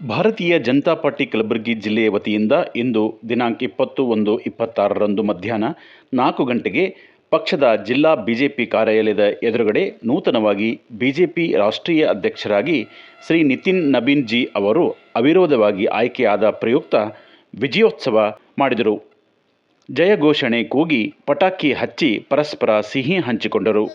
ಭಾರತೀಯ ಜನತಾ ಪಾರ್ಟಿ ಕಲಬುರಗಿ ಜಿಲ್ಲೆಯ ವತಿಯಿಂದ ಇಂದು ದಿನಾಂಕ 20/1/26ರಂದು ಮಧ್ಯಾಹ್ನ 4 ಗಂಟೆಗೆ ಪಕ್ಷದ ಜಿಲ್ಲಾ ಬಿಜೆಪಿ ಕಾರ್ಯಾಲಯದ ಎದುರುಗಡೆ ನೂತನವಾಗಿ ಬಿಜೆಪಿ ರಾಷ್ಟ್ರೀಯ ಅಧ್ಯಕ್ಷರಾಗಿ ಶ್ರೀ ನಿತಿನ್ ನಬೀನ್ ಜಿ ಅವರು ಅವಿರೋಧವಾಗಿ ಆಯ್ಕೆಯಾದ ಪ್ರಯುಕ್ತ ವಿಜಯೋತ್ಸವ ಮಾಡಿದರು. ಜಯಘೋಷಣೆ ಕೂಗಿ ಪಟಾಕಿ ಹಚ್ಚಿ ಪರಸ್ಪರ ಸಿಹಿ ಹಂಚಿಕೊಂಡರು.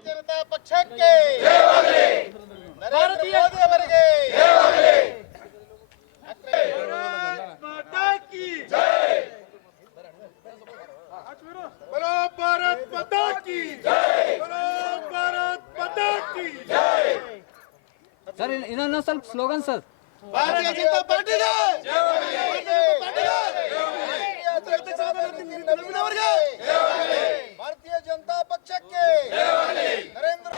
सर इन्होंने ಸ್ವಲ್ಪ slogan sir Bharatiya Janata party Bharatiya Janata पक्षಕ್ಕೆ Narendra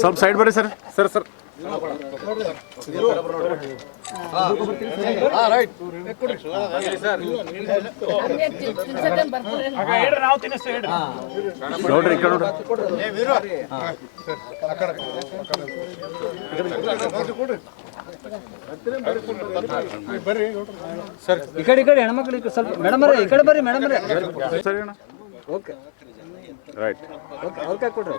ಸ್ವಲ್ಪ ಸೈಡ್ ಬರ್ರಿ ಸರ್ ಸರ್ ಸರ್ ನೋಡ್ರಿ ಈ ಕಡೆ ಸರ್ ಈ ಕಡೆ ಹೆಣ್ಮಕ್ಳಿಗೆ ಸ್ವಲ್ಪ ಮೇಡಮ್ ಅವರೇ ಈ ಕಡೆ ಬರ್ರಿ ಮೇಡಮ್ ಅವರೇ ಸರಿ ಅಣ್ಣ. ಓಕೆ ರೈಟ್ ಓಕೆ ಅವ್ರ ಕೈ ಕೊಡ್ರಿ.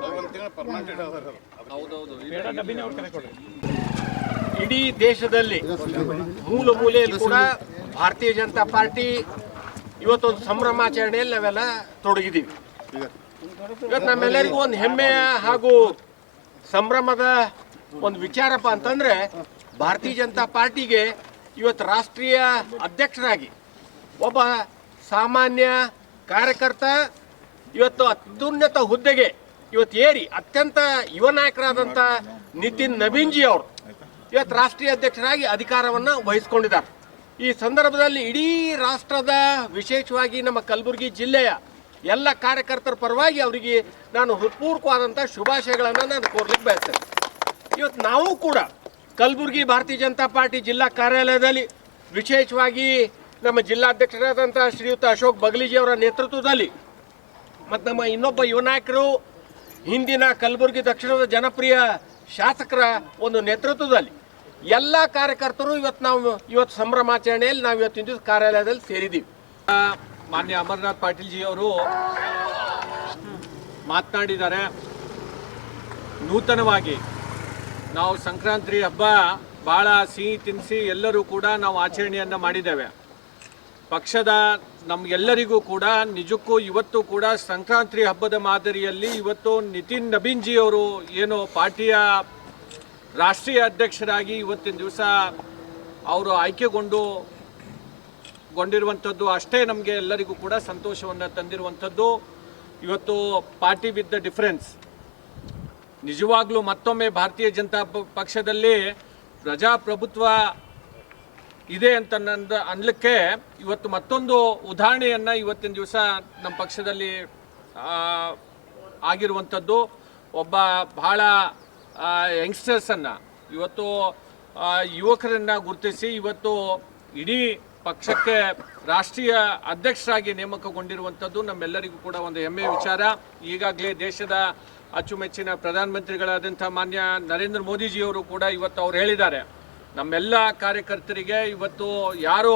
ಇಡೀ ದೇಶದಲ್ಲಿ ಮೂಲ ಮೂಲೆಯಲ್ಲಿ ಕೂಡ ಭಾರತೀಯ ಜನತಾ ಪಾರ್ಟಿ ಇವತ್ತೊಂದು ಸಂಭ್ರಮಾಚರಣೆಯಲ್ಲಿ ನಾವೆಲ್ಲ ತೊಡಗಿದ್ದೀವಿ. ಇವತ್ತು ನಮ್ಮೆಲ್ಲರಿಗೂ ಒಂದು ಹೆಮ್ಮೆಯ ಹಾಗೂ ಸಂಭ್ರಮದ ಒಂದು ವಿಚಾರಪ್ಪ ಅಂತಂದ್ರೆ ಭಾರತೀಯ ಜನತಾ ಪಾರ್ಟಿಗೆ ಇವತ್ತು ರಾಷ್ಟ್ರೀಯ ಅಧ್ಯಕ್ಷರಾಗಿ ಒಬ್ಬ ಸಾಮಾನ್ಯ ಕಾರ್ಯಕರ್ತ ಇವತ್ತು ಅತ್ಯುನ್ನತ ಹುದ್ದೆಗೆ ಇವತ್ತು ಏರಿ ಅತ್ಯಂತ ಯುವ ನಾಯಕರಾದಂಥ ನಿತಿನ್ ನಬೀನ್ ಜಿ ಅವರು ಇವತ್ತು ರಾಷ್ಟ್ರೀಯ ಅಧ್ಯಕ್ಷರಾಗಿ ಅಧಿಕಾರವನ್ನು ವಹಿಸಿಕೊಂಡಿದ್ದಾರೆ. ಈ ಸಂದರ್ಭದಲ್ಲಿ ಇಡೀ ರಾಷ್ಟ್ರದ ವಿಶೇಷವಾಗಿ ನಮ್ಮ ಕಲಬುರಗಿ ಜಿಲ್ಲೆಯ ಎಲ್ಲ ಕಾರ್ಯಕರ್ತರ ಪರವಾಗಿ ಅವರಿಗೆ ನಾನು ಹೃತ್ಪೂರ್ವಕವಾದಂಥ ಶುಭಾಶಯಗಳನ್ನು ನಾನು ಕೋರ್ಲಿಕ್ಕೆ ಬಯಸ್ತೇನೆ. ಇವತ್ತು ನಾವು ಕೂಡ ಕಲಬುರಗಿ ಭಾರತೀಯ ಜನತಾ ಪಾರ್ಟಿ ಜಿಲ್ಲಾ ಕಾರ್ಯಾಲಯದಲ್ಲಿ ವಿಶೇಷವಾಗಿ ನಮ್ಮ ಜಿಲ್ಲಾಧ್ಯಕ್ಷರಾದಂಥ ಶ್ರೀಯುತ ಅಶೋಕ್ ಬಗಲಿಜಿ ಅವರ ನೇತೃತ್ವದಲ್ಲಿ ಮತ್ತು ನಮ್ಮ ಇನ್ನೊಬ್ಬ ಯುವ ನಾಯಕರು ಹಿಂದಿನ ಕಲಬುರಗಿ ದಕ್ಷಿಣದ ಜನಪ್ರಿಯ ಶಾಸಕರ ಒಂದು ನೇತೃತ್ವದಲ್ಲಿ ಎಲ್ಲ ಕಾರ್ಯಕರ್ತರು ಇವತ್ತು ಸಂಭ್ರಮಾಚರಣೆಯಲ್ಲಿ ನಾವು ಇವತ್ತಿನ ದಿವಸ ಕಾರ್ಯಾಲಯದಲ್ಲಿ ಸೇರಿದ್ದೀವಿ. ಮಾನ್ಯ ಅಮರನಾಥ್ ಪಾಟೀಲ್ ಜಿ ಅವರು ಮಾತನಾಡಿದ್ದಾರೆ. ನೂತನವಾಗಿ ನಾವು ಸಂಕ್ರಾಂತಿ ಹಬ್ಬ ಭಾಳ ಸಿಹಿ ತಿನಿಸಿ ಎಲ್ಲರೂ ಕೂಡ ನಾವು ಆಚರಣೆಯನ್ನು ಮಾಡಿದ್ದೇವೆ. ಪಕ್ಷದ ನಮಗೆಲ್ಲರಿಗೂ ಕೂಡ ನಿಜಕ್ಕೂ ಇವತ್ತು ಕೂಡ ಸಂಕ್ರಾಂತಿ ಹಬ್ಬದ ಮಾದರಿಯಲ್ಲಿ ಇವತ್ತು ನಿತಿನ್ ನಬೀನ್ ಜಿ ಅವರು ಏನು ಪಾರ್ಟಿಯ ರಾಷ್ಟ್ರೀಯ ಅಧ್ಯಕ್ಷರಾಗಿ ಇವತ್ತಿನ ದಿವಸ ಅವರು ಆಯ್ಕೆಗೊಂಡಿರುವಂಥದ್ದು ಅಷ್ಟೇ ನಮಗೆ ಎಲ್ಲರಿಗೂ ಕೂಡ ಸಂತೋಷವನ್ನು ತಂದಿರುವಂಥದ್ದು. ಇವತ್ತು ಪಾರ್ಟಿ ವಿತ್ ದ ಡಿಫರೆನ್ಸ್ ನಿಜವಾಗ್ಲೂ ಮತ್ತೊಮ್ಮೆ ಭಾರತೀಯ ಜನತಾ ಪಕ್ಷದಲ್ಲಿ ಪ್ರಜಾಪ್ರಭುತ್ವ ಇದೆ ಅಂತ ಅನ್ಲಿಕ್ಕೆ ಇವತ್ತು ಮತ್ತೊಂದು ಉದಾಹರಣೆಯನ್ನು ಇವತ್ತಿನ ದಿವಸ ನಮ್ಮ ಪಕ್ಷದಲ್ಲಿ ಆಗಿರುವಂಥದ್ದು. ಒಬ್ಬ ಬಹಳ ಯಂಗ್ಸ್ಟರ್ಸನ್ನು ಇವತ್ತು ಯುವಕರನ್ನು ಗುರುತಿಸಿ ಇವತ್ತು ಇಡೀ ಪಕ್ಷಕ್ಕೆ ರಾಷ್ಟ್ರೀಯ ಅಧ್ಯಕ್ಷರಾಗಿ ನೇಮಕಗೊಂಡಿರುವಂಥದ್ದು ನಮ್ಮೆಲ್ಲರಿಗೂ ಕೂಡ ಒಂದು ಹೆಮ್ಮೆಯ ವಿಚಾರ. ಈಗಾಗಲೇ ದೇಶದ ಅಚ್ಚುಮೆಚ್ಚಿನ ಪ್ರಧಾನಮಂತ್ರಿಗಳಾದಂಥ ಮಾನ್ಯ ನರೇಂದ್ರ ಮೋದಿಜಿಯವರು ಕೂಡ ಇವತ್ತು ಅವ್ರು ಹೇಳಿದ್ದಾರೆ, ನಮ್ಮೆಲ್ಲ ಕಾರ್ಯಕರ್ತರಿಗೆ ಇವತ್ತು ಯಾರು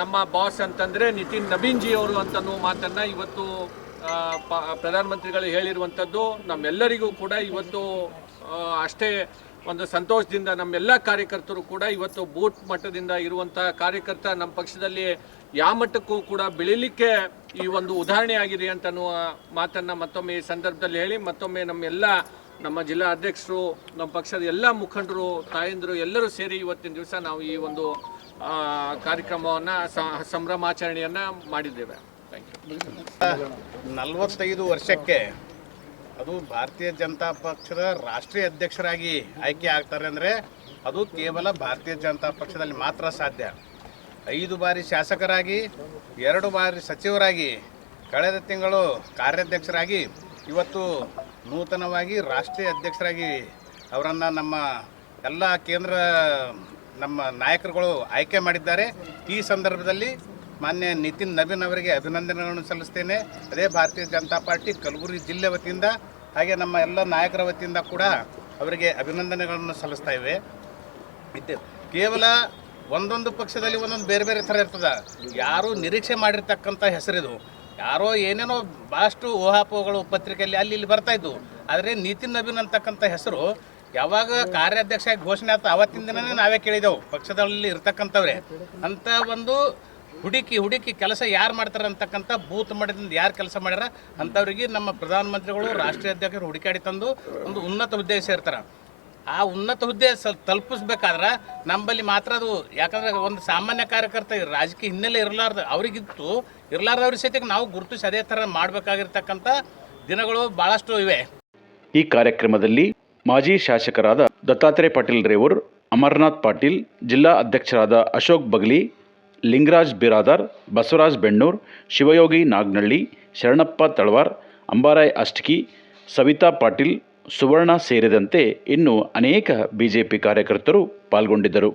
ನಮ್ಮ ಬಾಸ್ ಅಂತಂದರೆ ನಿತಿನ್ ನಬೀನ್ ಜಿ ಅವರು ಅಂತನೂ ಮಾತನ್ನು ಇವತ್ತು ಪ್ರಧಾನಮಂತ್ರಿಗಳು ಹೇಳಿರುವಂಥದ್ದು ನಮ್ಮೆಲ್ಲರಿಗೂ ಕೂಡ ಇವತ್ತು ಅಷ್ಟೇ ಒಂದು ಸಂತೋಷದಿಂದ ನಮ್ಮೆಲ್ಲ ಕಾರ್ಯಕರ್ತರು ಕೂಡ ಇವತ್ತು ಬೂತ್ ಮಟ್ಟದಿಂದ ಇರುವಂಥ ಕಾರ್ಯಕರ್ತ ನಮ್ಮ ಪಕ್ಷದಲ್ಲಿ ಯಾವ ಮಟ್ಟಕ್ಕೂ ಕೂಡ ಬೆಳೀಲಿಕ್ಕೆ ಈ ಒಂದು ಉದಾಹರಣೆ ಆಗಿದೆ ಅಂತನ್ನುವ ಮಾತನ್ನು ಮತ್ತೊಮ್ಮೆ ಈ ಸಂದರ್ಭದಲ್ಲಿ ಹೇಳಿ ಮತ್ತೊಮ್ಮೆ ನಮ್ಮ ಜಿಲ್ಲಾ ಅಧ್ಯಕ್ಷರು ನಮ್ಮ ಪಕ್ಷದ ಎಲ್ಲ ಮುಖಂಡರು ತಾಯಂದಿರು ಎಲ್ಲರೂ ಸೇರಿ ಇವತ್ತಿನ ದಿವಸ ನಾವು ಈ ಒಂದು ಕಾರ್ಯಕ್ರಮವನ್ನು ಸಂಭ್ರಮಾಚರಣೆಯನ್ನು ಮಾಡಿದ್ದೇವೆ. Thank you. 45 ವರ್ಷಕ್ಕೆ ಅದು ಭಾರತೀಯ ಜನತಾ ಪಕ್ಷದ ರಾಷ್ಟ್ರೀಯ ಅಧ್ಯಕ್ಷರಾಗಿ ಆಯ್ಕೆ ಆಗ್ತಾರೆ ಅಂದರೆ ಅದು ಕೇವಲ ಭಾರತೀಯ ಜನತಾ ಪಕ್ಷದಲ್ಲಿ ಮಾತ್ರ ಸಾಧ್ಯ. 5 ಬಾರಿ ಶಾಸಕರಾಗಿ 2 ಬಾರಿ ಸಚಿವರಾಗಿ ಕಳೆದ ತಿಂಗಳು ಕಾರ್ಯಾಧ್ಯಕ್ಷರಾಗಿ ಇವತ್ತು ನೂತನವಾಗಿ ರಾಷ್ಟ್ರೀಯ ಅಧ್ಯಕ್ಷರಾಗಿ ಅವರನ್ನು ನಮ್ಮ ಎಲ್ಲ ಕೇಂದ್ರ ನಮ್ಮ ನಾಯಕರುಗಳು ಆಯ್ಕೆ ಮಾಡಿದ್ದಾರೆ. ಈ ಸಂದರ್ಭದಲ್ಲಿ ಮಾನ್ಯ ನಿತಿನ್ ನವೀನ್ ಅವರಿಗೆ ಅಭಿನಂದನೆಗಳನ್ನು ಸಲ್ಲಿಸ್ತೇನೆ. ಅದೇ ಭಾರತೀಯ ಜನತಾ ಪಾರ್ಟಿ ಕಲಬುರಗಿ ಜಿಲ್ಲೆ ವತಿಯಿಂದ ಹಾಗೆ ನಮ್ಮ ಎಲ್ಲ ನಾಯಕರ ವತಿಯಿಂದ ಕೂಡ ಅವರಿಗೆ ಅಭಿನಂದನೆಗಳನ್ನು ಸಲ್ಲಿಸ್ತಾ ಇವೆ. ಕೇವಲ ಒಂದೊಂದು ಪಕ್ಷದಲ್ಲಿ ಒಂದೊಂದು ಬೇರೆ ಬೇರೆ ಥರ ಇರ್ತದೆ. ಯಾರು ನಿರೀಕ್ಷೆ ಮಾಡಿರ್ತಕ್ಕಂಥ ಹೆಸರಿದು, ಯಾರೋ ಏನೇನೋ ಭಾಳಷ್ಟು ಊಹಾಪೋಹಗಳು ಪತ್ರಿಕೆಯಲ್ಲಿ ಅಲ್ಲಿ ಇಲ್ಲಿ ಬರ್ತಾಯಿದ್ವು. ಆದರೆ ನಿತಿನ್ ನವೀನ್ ಅಂತಕ್ಕಂಥ ಹೆಸರು ಯಾವಾಗ ಕಾರ್ಯಾಧ್ಯಕ್ಷ ಘೋಷಣೆ ಆಯ್ತು ಆವತ್ತಿನ ದಿನನೇ ನಾವೇ ಕೇಳಿದೆವು, ಪಕ್ಷದಲ್ಲಿ ಇರ್ತಕ್ಕಂಥವ್ರೆ ಅಂತ ಒಂದು ಹುಡುಕಿ ಕೆಲಸ ಯಾರು ಮಾಡ್ತಾರೆ ಅಂತಕ್ಕಂಥ ಬೂತ್ ಮಾಡಿದಿಂದ ಯಾರು ಕೆಲಸ ಮಾಡ್ಯಾರ ಅಂಥವ್ರಿಗೆ ನಮ್ಮ ಪ್ರಧಾನಮಂತ್ರಿಗಳು ರಾಷ್ಟ್ರೀಯ ಅಧ್ಯಕ್ಷರು ಹುಡುಕಾಡಿ ತಂದು ಒಂದು ಉನ್ನತ ಹುದ್ದೆ ಸೇರ್ತಾರೆ. ಆ ಉನ್ನತ ಹುದ್ದೆ ತಲುಪಿಸ್ಬೇಕಾದ್ರೆ ನಮ್ಮಲ್ಲಿ ಮಾತ್ರ ಅದು, ಯಾಕಂದರೆ ಒಂದು ಸಾಮಾನ್ಯ ಕಾರ್ಯಕರ್ತ ರಾಜಕೀಯ ಹಿನ್ನೆಲೆ ಅವರಿಗಿತ್ತು ಇರಲಾರ್ದವ್ರ ಸಹಿತ ನಾವು ಗುರುತಿಸಿ ಅದೇ ಥರ ಮಾಡಬೇಕಾಗಿರ್ತಕ್ಕಂಥ ದಿನಗಳು ಭಾಳಷ್ಟು ಇವೆ. ಈ ಕಾರ್ಯಕ್ರಮದಲ್ಲಿ ಮಾಜಿ ಶಾಸಕರಾದ ದತ್ತಾತ್ರೇಯ ಪಾಟೀಲ್ ರೇವೂರ್, ಅಮರನಾಥ್ ಪಾಟೀಲ್, ಜಿಲ್ಲಾ ಅಧ್ಯಕ್ಷರಾದ ಅಶೋಕ್ ಬಗಲಿ, ಲಿಂಗರಾಜ್ ಬಿರಾದಾರ್, ಬಸವರಾಜ್ ಬೆಣ್ಣೂರ್, ಶಿವಯೋಗಿ ನಾಗ್ನಳ್ಳಿ, ಶರಣಪ್ಪ ತಳವಾರ್, ಅಂಬಾರಾಯ್ ಅಷ್ಟಕಿ, ಸವಿತಾ ಪಾಟೀಲ್, ಸುವರ್ಣ ಸೇರಿದಂತೆ ಇನ್ನೂ ಅನೇಕ ಬಿಜೆಪಿ ಕಾರ್ಯಕರ್ತರು ಪಾಲ್ಗೊಂಡಿದ್ದರು.